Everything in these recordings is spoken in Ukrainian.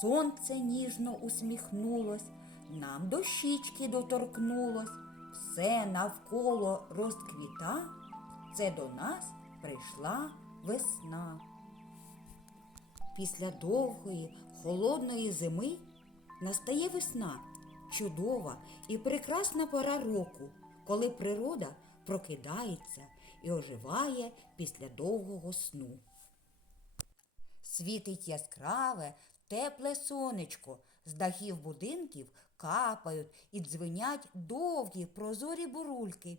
сонце ніжно усміхнулось, нам до щічки доторкнулось, все навколо розквіта, це до нас прийшла весна. Після довгої холодної зими настає весна, чудова і прекрасна пора року, коли природа прокидається і оживає після довгого сну. Світить яскраве, тепле сонечко, з дахів будинків капають і дзвенять довгі прозорі бурульки.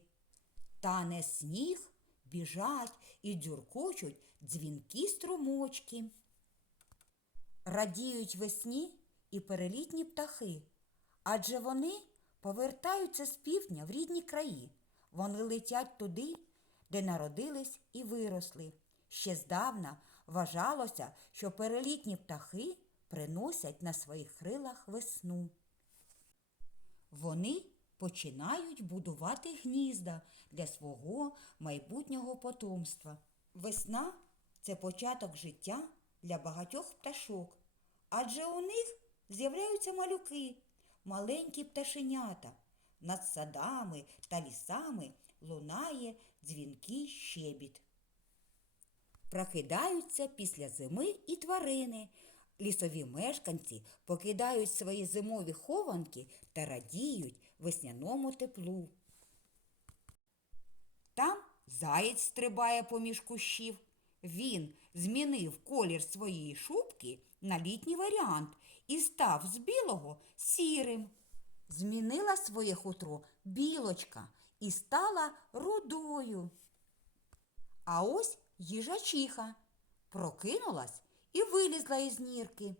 Тане сніг, біжать і дзюркочуть дзвінкі струмочки. Радіють весні і перелітні птахи, адже вони повертаються з півдня в рідні краї. Вони летять туди, де народились і виросли. Ще здавна вважалося, що перелітні птахи приносять на своїх крилах весну. Вони починають будувати гнізда для свого майбутнього потомства. Весна це початок життя для багатьох пташок, адже у них з'являються малюки, маленькі пташенята. Над садами та лісами лунає дзвінкий щебіт. Прокидаються після зими і тварини. Лісові мешканці покидають свої зимові хованки та радіють весняному теплу. Там заєць стрибає поміж кущів. Він змінив колір своєї шубки на літній варіант і став з білого сірим. Змінила своє хутро білочка і стала рудою. А ось їжачиха прокинулась і вилізла із нірки.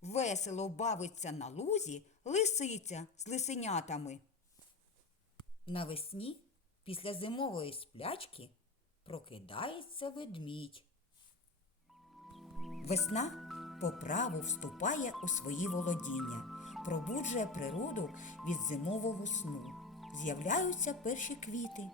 Весело бавиться на лузі лисиця з лисенятами. Навесні, після зимової сплячки, прокидається ведмідь. Весна по праву вступає у свої володіння, пробуджує природу від зимового сну. З'являються перші квіти.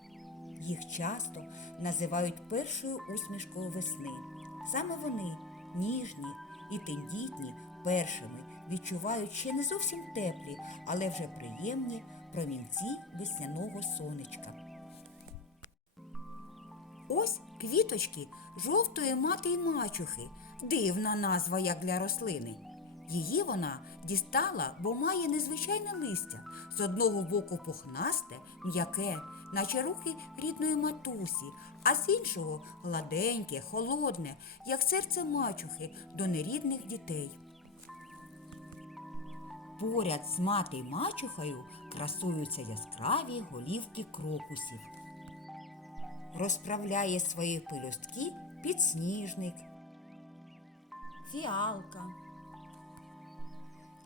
Їх часто називають першою усмішкою весни. Саме вони, ніжні і тендітні, першими відчувають ще не зовсім теплі, але вже приємні промінці весняного сонечка. Ось квіточки жовтої мати й мачухи. Дивна назва як для рослини. Її вона дістала, бо має незвичайне листя. З одного боку пухнасте, м'яке, наче рухи рідної матусі, а з іншого гладеньке, холодне, як серце мачухи до нерідних дітей. Поряд з мати мачухою красуються яскраві голівки крокусів. Розправляє свої пелюстки підсніжник, фіалка.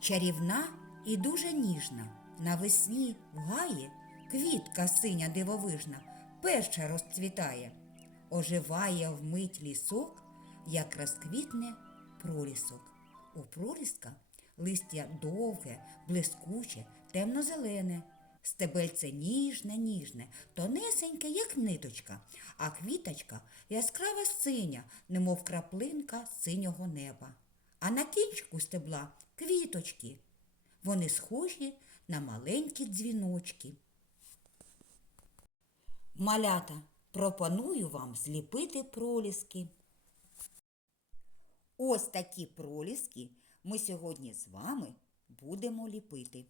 Чарівна і дуже ніжна. Навесні в гаї квітка синя дивовижна перша розцвітає, оживає вмить лісок, як розквітне пролісок. У проліска листя довге, блискуче, темно-зелене. Стебельце ніжне, ніжне, тонесеньке, як ниточка, а квіточка яскрава синя, немов краплинка синього неба. А на кінчику стебла квіточки. Вони схожі на маленькі дзвіночки. Малята, пропоную вам зліпити проліски. Ось такі проліски ми сьогодні з вами будемо ліпити.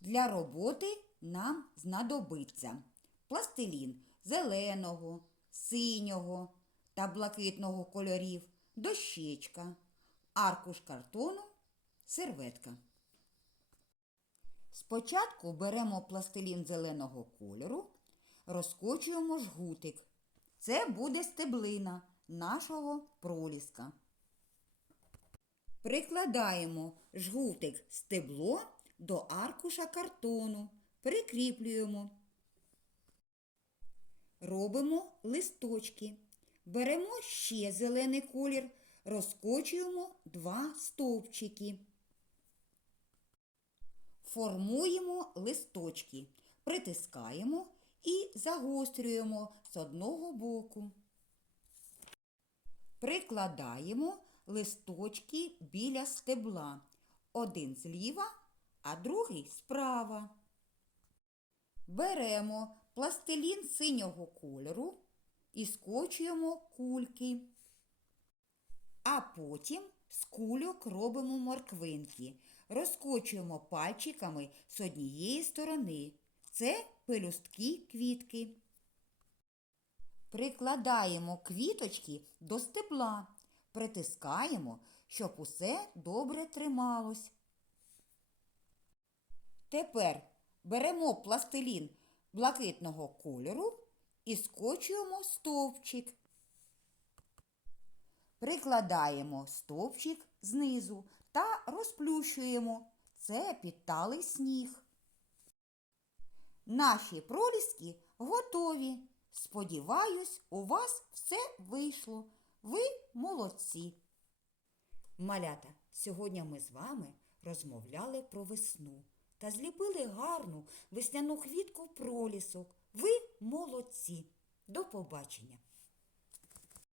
Для роботи нам знадобиться пластилін зеленого, синього та блакитного кольорів, дощечка, аркуш картону, серветка. Спочатку беремо пластилін зеленого кольору, розкочуємо жгутик. Це буде стеблина нашого проліска. Прикладаємо жгутик стебло до аркуша картону, прикріплюємо. Робимо листочки. Беремо ще зелений колір, розкочуємо два стовпчики. Формуємо листочки, притискаємо і загострюємо з одного боку. Прикладаємо листочки біля стебла. Один зліва, а другий справа. Беремо пластилін синього кольору і скочуємо кульки. А потім з кульок робимо морквинки. Розкочуємо пальчиками з однієї сторони. Це пелюстки квітки. Прикладаємо квіточки до стебла, притискаємо, щоб усе добре трималось. Тепер беремо пластилін блакитного кольору і скочуємо стовпчик. Прикладаємо стовпчик знизу та розплющуємо. Це підталий сніг. Наші проліски готові. Сподіваюсь, у вас все вийшло. Ви молодці. Малята, сьогодні ми з вами розмовляли про весну та зліпили гарну весняну квітку пролісок. Ви молодці. До побачення!